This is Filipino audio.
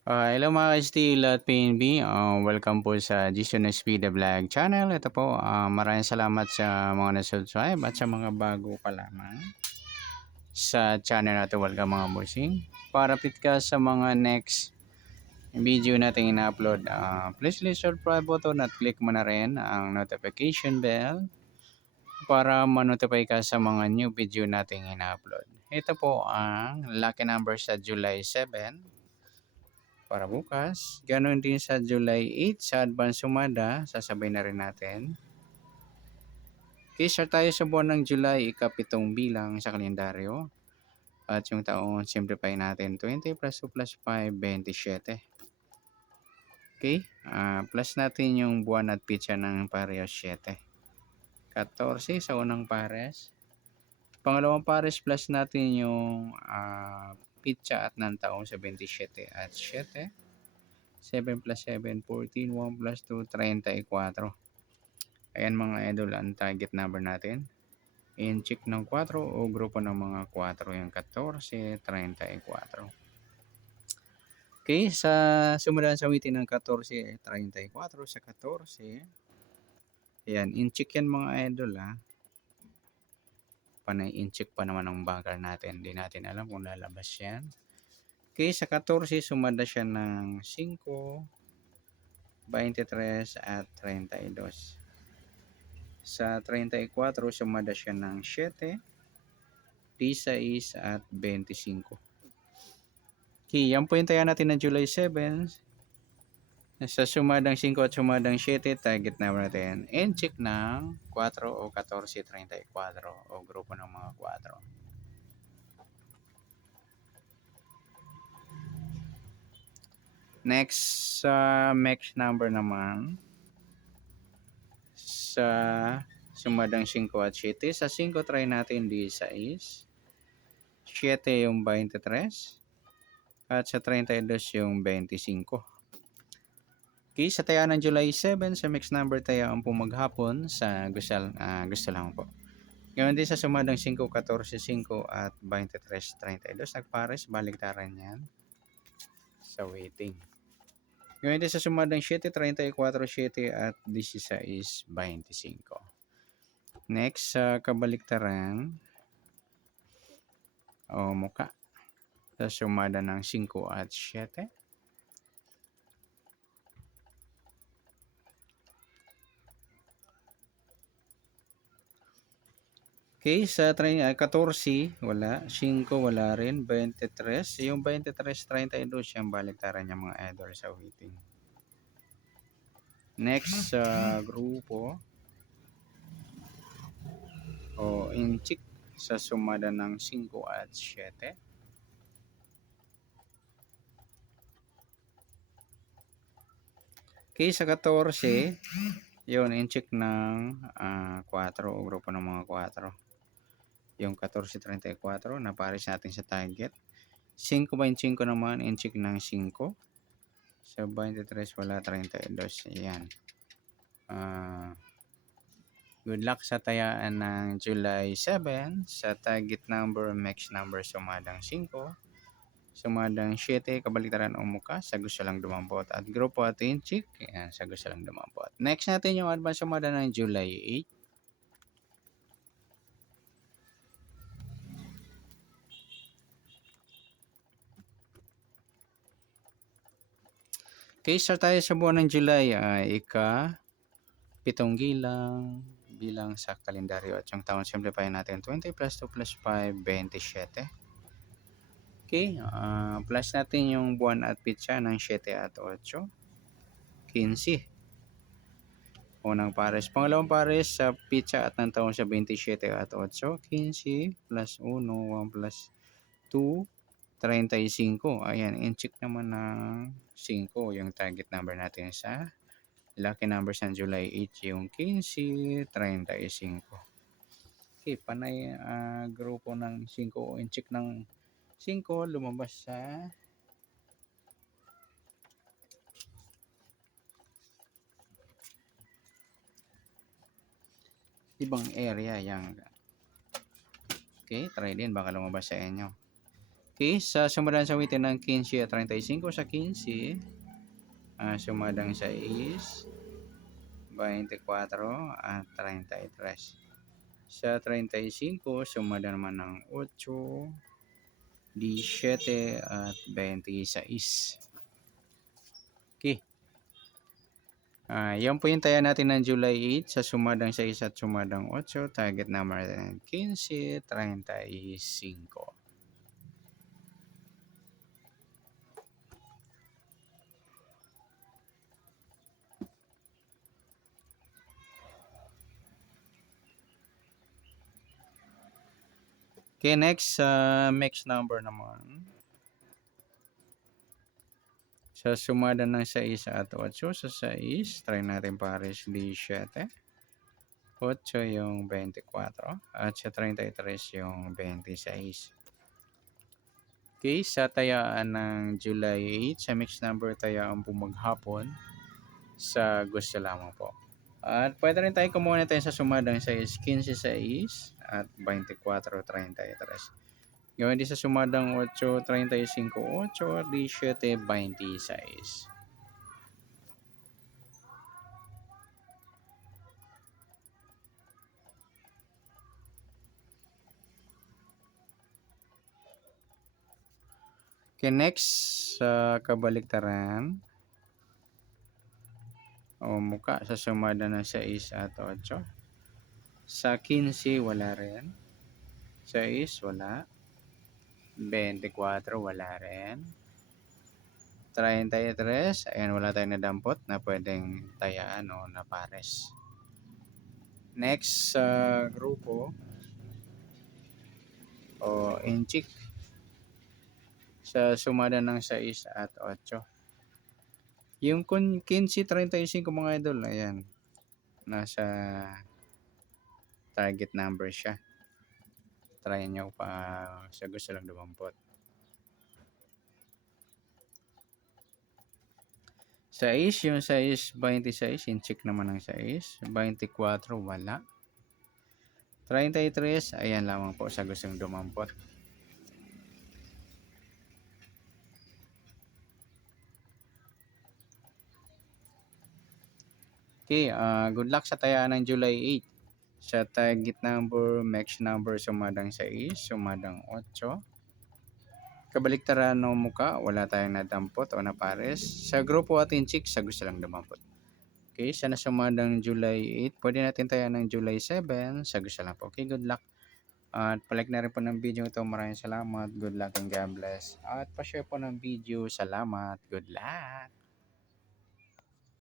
Hello mga ka-Steel at PNB. Welcome po sa Jason SP The Vlog channel. Ito po, maraming salamat sa mga na-subscribe at sa mga bago pa lamang sa channel natin. Welcome mga bossing. Para update ka sa mga next video natin ina-upload, please subscribe button at click mo na rin ang notification bell para ma-notify ka sa mga new video natin ina-upload. Ito po ang lucky number sa July 7 para bukas. Ganon din sa July 8 sa advance sumada, sasabay na rin natin. Kisa tayo sa buwan ng July, ikapitong bilang sa kalendaryo. At yung taon, simplify natin. 20 plus 2 plus 5, 27. Okay? Plus natin yung buwan at pitsa ng pares 7. 14 sa unang pares. Pangalawang pares plus natin yung pitsa at ng taon sa 27 at 7. 7 plus 7, 14. 1 plus 2, 34. Ayan mga idol ang target number natin. In-check ng 4 o grupo ng mga 4 yung 14, 34. Okay, sa sumulan sa witin ng 14, 34 sa 14. Ayan, in-check yan mga idol ha. Panay in-check pa naman ang bunker natin. Hindi natin alam kung lalabas yan. Okay, sa 14 sumada siya ng 5, 23 at 32. Sa 34 sumada siya ng 7, 16 at 25. Okay, yan po yung taya natin ng July 7. Sa sumadang 5 at sumadang 7, target number natin. And check ng 4 o 14, 34 o grupo ng mga 4. Next, sa max number naman. Sa sumadang 5 at 7. Sa 5, try natin D6. 7 yung 23. At sa 32 yung 25. Okay, sa taya ng July 7, sa mix number taya ang pumaghapon sa gusto lang po. Ngayon din sa sumadang 5, 14, 5 at 23, 32, nagpares, baliktaran yan sa waiting. Ngayon din sa sumadang 7, 34, 7 at 16, 25. Next, sa kabaliktaran o muka sa sumada ng 5 at 7. Okay, sa 14, wala. 5, wala rin. 23. Yung 23, 32, siyang baliktaran niya mga idol sa waiting. Next, sa grupo o inchik sa sumada ng 5 at 7. Okay, sa 14, yun, inchik ng 4 o grupo ng mga 4. Yung 14.34 na pares natin sa target. 5.25 naman, inchik ng 5. Sa 23 wala, 32. Ayan. Good luck sa tayaan ng July 7. Sa target number, max number, sumadang 5. Sumadang 7, kabaliktaran o muka, sa gusto lang dumampot. At grupo at inchik, ayan, sa gusto lang dumampot. Next natin yung advance sumada ng July 8. Okay, start tayo sa buwan ng July. Pitong bilang sa kalendaryo at yung taon simplify natin. 20 plus 2 plus 5, 27. Okay, plus natin yung buwan at pitsa ng 7 at 8. 15. Unang pares. Pangalawang pares sa pitsa at ng taon sa 27 at 8. 15 plus 1, 1 plus 2, 35. Ayan, in-check naman ng 5 yung target number natin sa lucky numbers ng July 8, yung 15, 35. Okay, panay grupo ng 5 in-check ng 5 lumabas sa ibang area yang. Okay, try din baka lumabas sa inyo. Okay, sa sumadang sa awitin ng 15 at 35 sa 15, sumadang 6, 24 at 33. Sa 35, sumada naman ng 8, 17 at 26. Okay. Yan po yung taya natin ng July 8 sa sumadang 6 at sumadang 8. Target number natin 15, 35. Okay, next, mix number naman. Sa sumada ng 6 at 8, sa 6, try natin pares 17. 8 yung 24 at sa 33 yung 26. Okay, sa tayaan ng July 8, sa mix number tayaan po maghapon sa gusto lamang po. At pwede rin tayo kumuha tayo sa sumadang 6, 15, 6 at 24, 33. Gawin din sa sumadang 8, 35, 8 at 17, 26. Okay, next, sa kabaliktaran o muka sa sumada ng 6 at 8. Sa 15, wala rin. 6, wala. 24, wala rin. 33, ayan, wala tayong nadampot na pwedeng tayaan o na pares. Next, sa grupo o inchik sa sumada ng 6 at 8. Yung 15, 35 mga idol, ayan, nasa target number siya. Try nyo pa sa gusto lang dumampot. Sa 6, yung 6, 26, in-check naman ng 6. 24, wala. 33, ayan lamang po sa gustong dumampot. Okay, good luck sa tayaan ng July 8. Sa target number, max number, sumadang 6, sumadang 8. Kabaliktaran ng muka, wala tayong nadampot o napares. Sa grupo atin chick, sa gusto lang dumampot. Okay, sa nasumadang July 8, pwede natin tayaan ng July 7, sa gusto lang po. Okay, good luck. At palike na rin po ng video ito. Maraming salamat. Good luck and God bless. At pa-share po ng video. Salamat. Good luck.